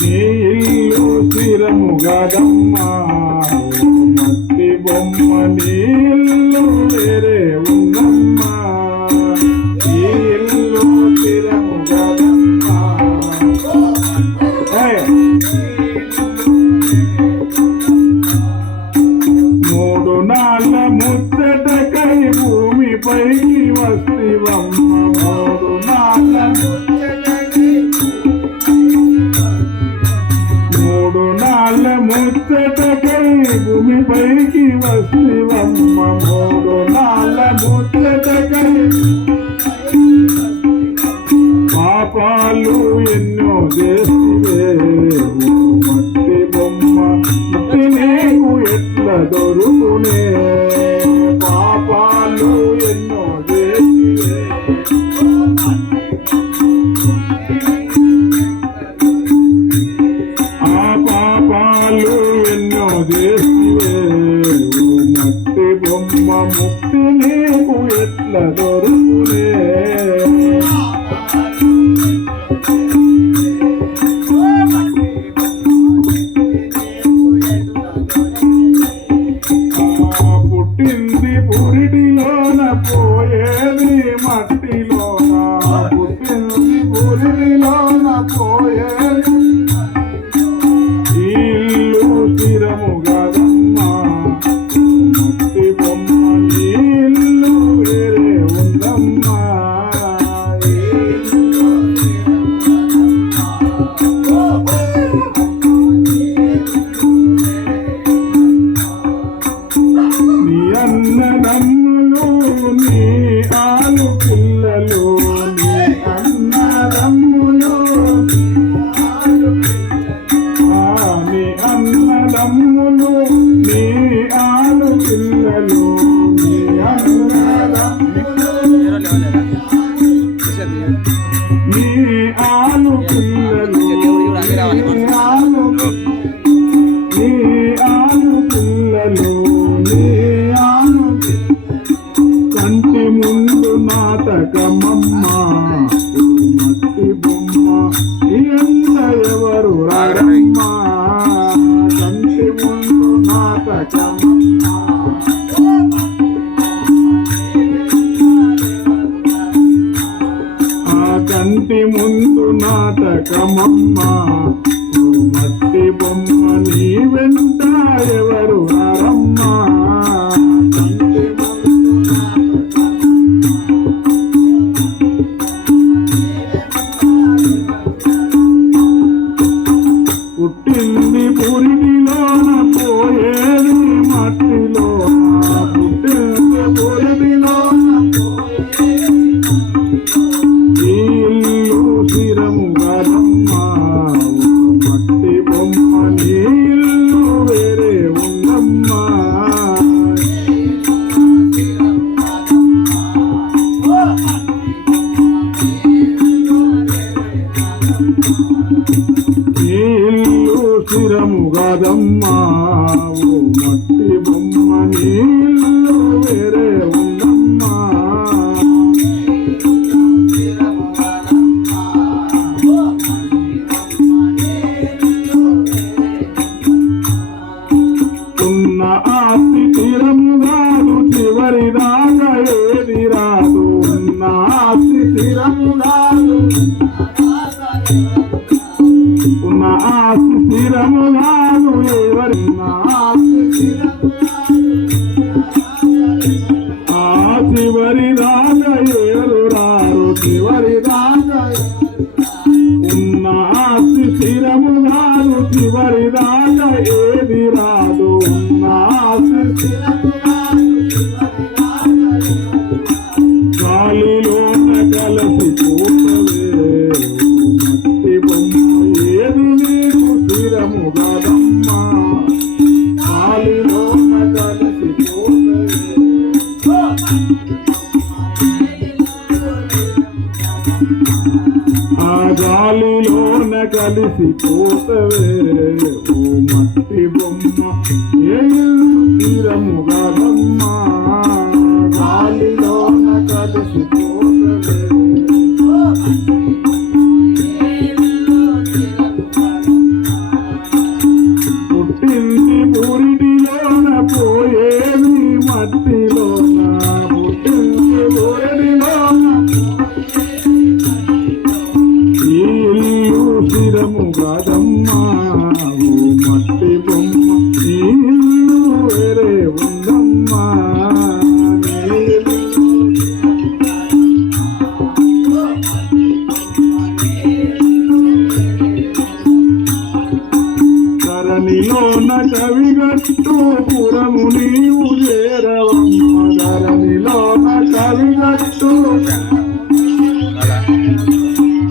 నీ ఇల్లు స్థిరము గదమ్మా మట్టి బొమ్మ నీ ఇల్లు వేరే ఉందమ్మా ఈ ఇల్లు స్థిరము గదమ్మా మూడు నాళ్ళ ముచ్చటకై భూమిపైకి వస్తివమ్మ మూడు నాళ్ళ ముచ్చటకై భూమిపైకి వస్తివమ్మ మూడు నాళ్ళ ముచ్చటకై పాపాలు ఎన్నో చేసివే మట్టి బొమ్మ మట్టి నీకు ఎట్లా దొరుకునే పాపాలు ఎన్నో చేసివే ఆ పాపాలు ఎన్నో చేసివే మట్టి బొమ్మ ముక్తి నీకు ఎట్లా దొరుకునే పుట్టింది పురిటిలోన పోయేది మట్టిలోన పుట్టింది పురిటిలోన పోయేది ఇల్లు స్థిరము గదమ్మా మట్టి బొమ్మ ఇల్లు వేరే ఉందమ్మా నీ అన్నదమ్ములు నీ ఆలు పిల్లలు నీ అన్నదమ్ములు నీ అన్నదమ్ములు నీ ఆలు పిల్లలు నీ అన్నదమ్ములు నీ ఆలు పిల్లలు నీ ఆలు పిల్లలు కంటి ముందు నాటకమమ్మ మట్టి బొమ్మ ఎంత ఎవరు రారమ్మ కంటి ముందు నాటకమమ్మ ఆ కంటి ముందు నాటకమమ్మ మట్టి బొమ్మ నీ వెంట ఎవరు రారమ్మ పుట్టింది పురిటిలోన పోయేది మట్టిలోన పుట్టింది పురిటిలోన ఇల్లు స్థిరము గదమ్మా మట్టి బొమ్మ ఇల్లు వేరే ఉందమ్మా ఇల్లు స్థిరము గదమ్మా మట్టి బొమ్మ ఇల్లు వేరే ఉందమ్మా ఉన్న ఆస్తి స్థిరము కాదు చివరి దాకా ఏది రాదు ఉన్న ఆస్తి స్థిరము కాదు ఉన్న ఆస్తి స్థిరము కాదు ఎవరున్న ఆస్తి ఆ చివరి దాకా ఎవరు రారు చివరి దాకా ఉన్న ఆస్తి స్థిరము కాదు చివరి దాకా ఏది రాదు ఉన్న ఆస్తి స్థిరము గాలిలోన కలిసిపోతవే మట్టి బొమ్మ ఏది నీకు స్థిరము గదమ్మా గాలిలోన కలిసిపోతవే ఆ గాలిలోన కలిసిపోతవే ఓ మట్టి బొమ్మ ఏది స్థిరము గదమ్మా గాలిలోన కలిసిపోతవే ధరణిలోన కవిగట్టు పురము నీవు చేరవమ్మ ధరణిలోన కవిగట్టు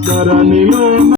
ధరణిలోన